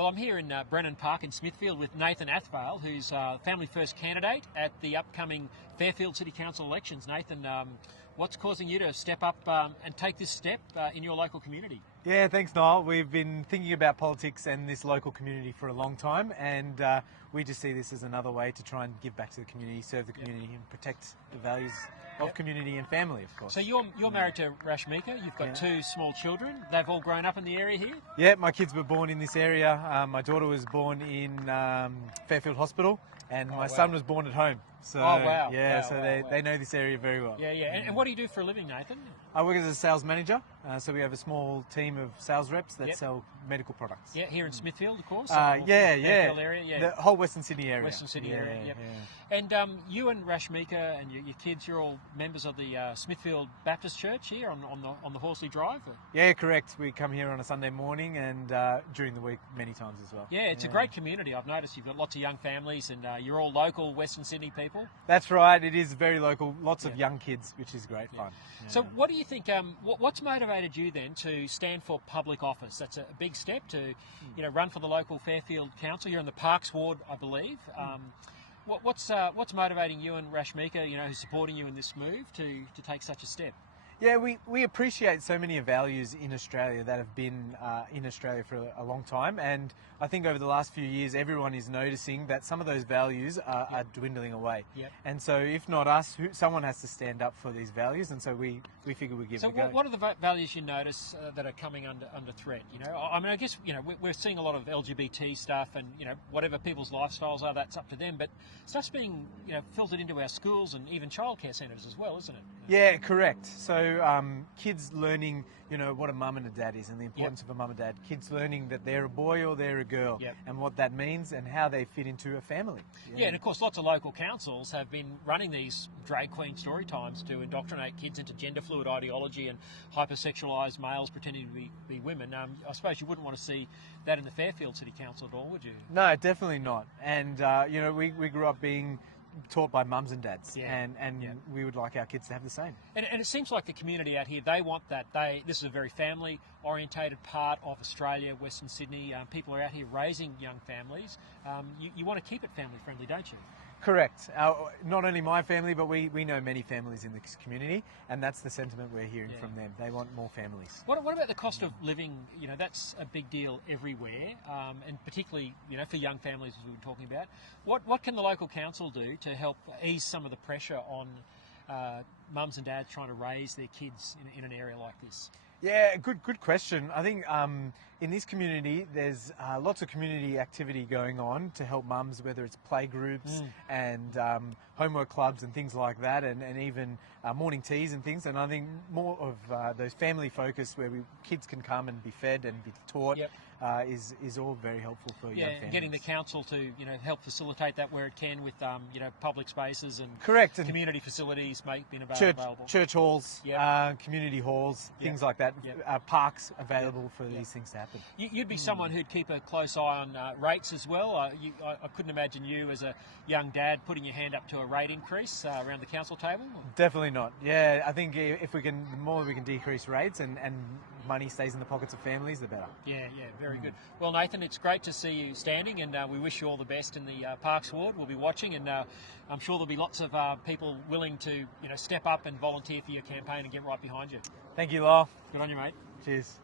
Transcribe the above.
Well, I'm here in Brennan Park in Smithfield with Nathan Athavle, who's Family First candidate at the upcoming Fairfield City Council elections. Nathan, what's causing you to step up and take this step in your local community? Yeah, thanks, Niall. We've been thinking about politics and this local community for a long time, and we just see this as another way to try and give back to the community, serve the community, and protect the values of community and family, of course. So you're married to Rashmika. You've got two small children. They've all grown up in the area here? Yeah, my kids were born in this area. My daughter was born in Fairfield Hospital, and my son was born at home. So, they know this area very well. Yeah. And what do you do for a living, Nathan? I work as a sales manager, so we have a small team of sales reps that sell medical products. Yeah, here in Smithfield, of course. Fairfield area, the whole Western Sydney area. Western Sydney area. Yep. And you and Rashmika and your kids, you're all members of the Smithfield Baptist Church here on the Horsley Drive. Yeah, correct. We come here on a Sunday morning and during the week many times as well. Yeah, it's a great community. I've noticed you've got lots of young families and you're all local Western Sydney people. That's right. It is very local. Lots of young kids, which is great fun. Yeah. So what do you think, what's motivated you then to stand for public office? That's a big step to, run for the local Fairfield Council. You're in the Parks Ward, I believe. What's motivating you and Rashmika, who's supporting you in this move to take such a step? Yeah, we appreciate so many values in Australia that have been in Australia for a long time, and I think over the last few years everyone is noticing that some of those values are dwindling away. Yep. And so if not us, someone has to stand up for these values, and so we figure we give it a go. So what are the values you notice that are coming under threat? I guess we're seeing a lot of LGBT stuff, and whatever people's lifestyles are, that's up to them. But stuff's being filtered into our schools and even childcare centres as well, isn't it? Yeah, correct. So kids learning, what a mum and a dad is and the importance of a mum and dad. Kids learning that they're a boy or they're a girl and what that means and how they fit into a family. Yeah, and of course lots of local councils have been running these drag queen story times to indoctrinate kids into gender fluid ideology and hypersexualised males pretending to be women. I suppose you wouldn't want to see that in the Fairfield City Council at all, would you? No, definitely not. And, we grew up being taught by mums and dads, and we would like our kids to have the same. And it seems like the community out here, they want that. This is a very family-orientated part of Australia, Western Sydney. People are out here raising young families. You want to keep it family-friendly, don't you? Correct. Not only my family, but we know many families in this community, and that's the sentiment we're hearing from them. They want more families. What about the cost of living? That's a big deal everywhere, and particularly, for young families, as we were talking about. What can the local council do to help ease some of the pressure on mums and dads trying to raise their kids in an area like this? Yeah, good question. I think in this community, there's lots of community activity going on to help mums, whether it's play groups and homework clubs and things like that, and even morning teas and things. And I think more of those family focus where kids can come and be fed and be taught is all very helpful for young families. Getting the council to help facilitate that where it can with public spaces and community facilities being available. Church halls, community halls, things like that. Parks available for these things to happen. You'd be someone who'd keep a close eye on rates as well. I couldn't imagine you as a young dad putting your hand up to a rate increase around the council table. Definitely not. Yeah, I think the more we can decrease rates and money stays in the pockets of families, the better. Yeah, very good. Well, Nathan, it's great to see you standing, and we wish you all the best in the Parks Ward. We'll be watching, and I'm sure there'll be lots of people willing to step up and volunteer for your campaign and get right behind you. Thank you, Lyle. Good on you, mate. Cheers.